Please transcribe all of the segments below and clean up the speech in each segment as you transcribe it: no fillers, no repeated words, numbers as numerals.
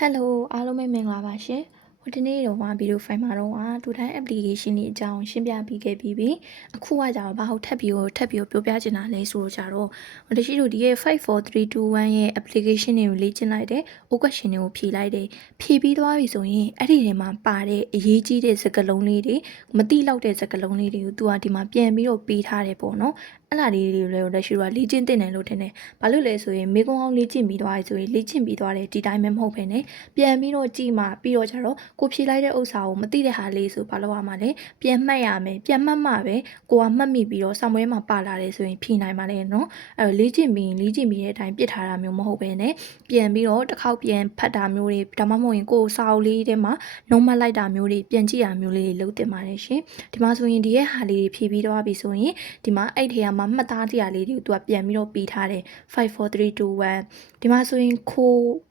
Hello အားလုံးပဲမင်္ဂလာပါရှင်။ဒီနေ့တော့ဗီဒီယိုဖိုင်မှာတော့တူတိုင်း application တွေအကြောင်းရှင်းပြပေးခဲ့ပြီးပြီ။အခုကကြတော့ဘာဟုတ်ထပ်ပြီးပြောပြချင်တာလဲဆိုတော့ကြတော့တရှိတို့ဒီရဲ့54321ရဲ့ application တွေကိုလေ့ကျင့်လိုက်တယ်။ question တွေကိုဖြေလိုက်တယ်။ဖြေပြီးသွားပြီဆိုရင်အဲ့ဒီထဲမှာပါတဲ့အရေးကြီးတဲ့စကားလုံးလေးတွေမတိလောက်တဲ့စကားလုံးလေးတွေကိုသူကဒီမှာပြန်ပြီးတော့ပေးထားတယ်ပေါ့နော်။အဲ့ဒါလေးတွေကိုလည်းတရှိတို့ကလေ့ကျင့်တင်တယ်လို့ထင်တယ်။ဘာလို့လဲဆိုရင်မေကွန်အောင်လေ့ကျင့်ပြီးသွားပြီဆိုရင်လေ့ကျင့်ပြီးသွားတယ်ဒီတိုင်းပဲမဟုတ်ဘဲနဲ့ပြန်ပြီးတော့ကြည့်မှပြီးတော့ကြတော့ကိုဖြေလိုက်တဲ့ဥစ္စာကိုမသိတဲ့ဟာလေးဆိုဘာလို့ရမှာလဲပြန်မှတ်ရမယ်ပြန်မှတ်မှပဲကိုကမှတ်မိပြီးတော့စာမွေးမှာပါလာတယ်ဆိုရင်ဖြေနိုင်ပါလေနော်အဲ့တော့လေ့ကျင့်ပြီးတဲ့အတိုင်းပြစ်ထားတာမျိုးမဟုတ်ဘဲနဲ့ပြန်ပြီးတော့တစ်ခေါက်ပြန်ဖတ်တာမျိုးတွေဒါမှမဟုတ်ရင်ကိုစာအုပ်လေးထဲမှာနှုံးမှတ်လိုက်တာမျိုးတွေပြန်ကြည့်တာမျိုးလေးတွေလုပ်တင်ပါတယ်ရှင်ဒီမှာဆိုရင်ဒီရဲ့ဟာလေးတွေဖြေပြီးတော့ပြီဆိုရင်ဒီမှာအဲ့ထဲမှာမှတ်သားကြရလေးတွေကိုသူကပြန်ပြီးတော့ပေးထားတယ်54321ဒီမှာဆိုရင်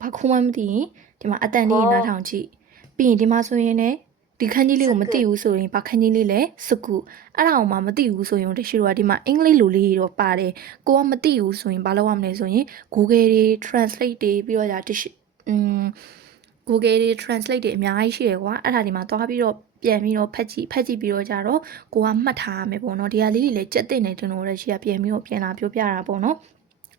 ဘာခိုးမှမသိရင်ဒီမှာအတန်လေးနားထောင်ကြည့်ပြီးရင်ဒီမှာဆိုရင်လည်းဒီခန်းကြီးလေးကိုမသိဘူးဆိုရင်ဘာခန်းကြီးလေးလဲစကုအဲ့ဒါအောင်မှမသိဘူးဆိုရင်တရှိတော့ဒီမှာအင်္ဂလိပ်လိုလေးတွေတော့ပါတယ်ကိုကမသိဘူးဆိုရင်ဘာလုပ်ရမလဲဆိုရင် Google တွေ translate တွေပြီးတော့Google တွေ translate တွေအများကြီးရှိရကွာအဲ့ဒါဒီမှာသွားပြီးတော့ပြန်ပြီးတော့ဖတ်ကြည့်ပြီးတော့ကြတော့ကိုကမှတ်ထားရမယ်ပေါ့နော်ဒီဟာလေးတွေလည်းကြက်တင်နေတယ်ကျွန်တော်တို့ရှိရပြန်ပြီးတော့ပြန်လာပြောပြတာပေါ့နော်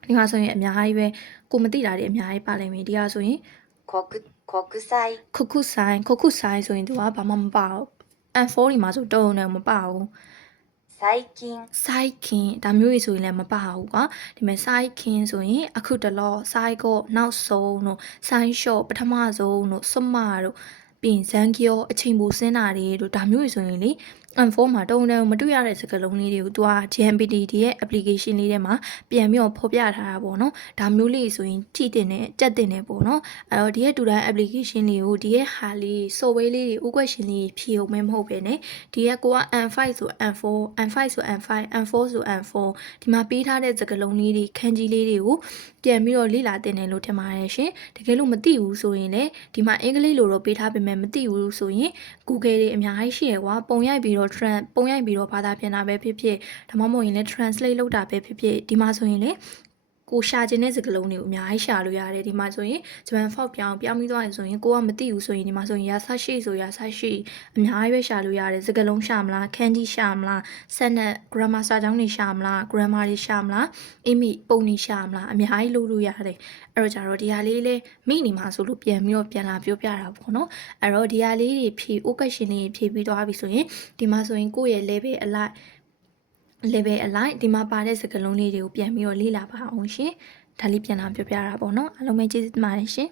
ဒီမှာဆိုရင်အများကြီးပဲကိုမသိတာတွေအများကြီးပါလိမ့်မယ်ဒီဟာဆိုရင်国際ဆိုရင်သူကဘာမှမပါဘူး N4 ဒီမှာဆိုတုံးနေမပါဘူးစိုက်ခင်ဒါမျိုးကြီးဆိုရင်လည်းမပါဘူးကွာဒီမဲ့စိုက်ခင်ဆိုရင်အခုတလောစိုက်ကိုနောက်ဆုံးတို့စိုင်းလျှော့ပထမဆုံးတို့စွမတို့ပြီးဇန်ကျော်အချိန်ပိုစင်းတာတွေတို့ဒါမျိုးကြီးဆိုရင်လေ M4 မှာတုံးတယ်မတွေ့ရတဲ့စကားလုံးလေးတွေကိုသူက GMPT ရဲ့ application လေးထဲမှာပြန်ပြီးတော့ဖော်ပြထားတာပေါ့နော်ဒါမျိုးလေးဆိုရင်ကြည့်တင်တယ်ကြက်တင်တယ်ပေါ့နော်အဲ့တော့ဒီရဲ့တူတိုင်း application လေးကိုဒီရဲ့ဟာလေး software လေးတွေဥကွက်ရှင်လေးဖြည့်အောင်မဟုတ်ပဲねဒီရဲ့ကိုက M5 ဆို M4 M5 ဆို M5 M4 ဆို M4 ဒီမှာပေးထားတဲ့စကားလုံးလေးတွေခန်းကြီးလေးတွေကိုပြန်ပြီးတော့လေ့လာတင်တယ်လို့ထင်ပါတယ်ရှင်တကယ်လို့မသိဘူးဆိုရင်လည်းဒီမှာအင်္ဂလိပ်လိုတော့ပေးထားပေမဲ့မသိဘူးဆိုရင် Google တွေအများကြီးရှိရကွာပုံရိုက်ပြီးတော့ဘာသာပြန်တာပဲဖြစ်ဖြစ်ဒါမှမဟုတ်ရင်လည်း translate လုပ်တာပဲဖြစ်ဖြစ်ဒီမှာဆိုရင်လည်းကိုရှာခြင်းတဲ့စကားလုံးတွေကိုအများကြီးရှာလို့ရတယ်ဒီမှာဆိုရင်ဂျပန်ဖောက်ပြောင်းပြီးသွားရင်ဆိုရင်ကိုကမသိဘူးဆိုရင်ဒီမှာဆိုရင်ရာဆရှိဆိုရာဆရှိအများကြီးပဲရှာလို့ရတယ်စကားလုံးရှာမလားခန်းကြီးရှာမလားဆက်နဲ့ grammar စာကြောင်းတွေရှာမလား grammar တွေရှာမလားအမိပုံတွေရှာမလားအများကြီးလုပ်လို့ရတယ်အဲ့တော့ကြတော့ဒီဟာလေးလေးမိနေမှာဆိုလို့ပြန်လာပြောပြတာပေါ့နော်အဲ့တော့ဒီဟာလေးတွေဖြည့် question လေးဖြည့်ပြီးသွားပြီဆိုရင်ဒီမှာဆိုရင်ကိုယ့်ရဲ့ level အလိုက်ဒီမှာပါတဲ့စကားလုံးလေးတွေကိုပြန်ပြီးတော့လေ့လာပါအောင်ရှင်ဒါလေးပြန်လာပြောပြတာပေါ့နော်အားလုံးပဲကျေးဇူးတင်ပါတယ်ရှင်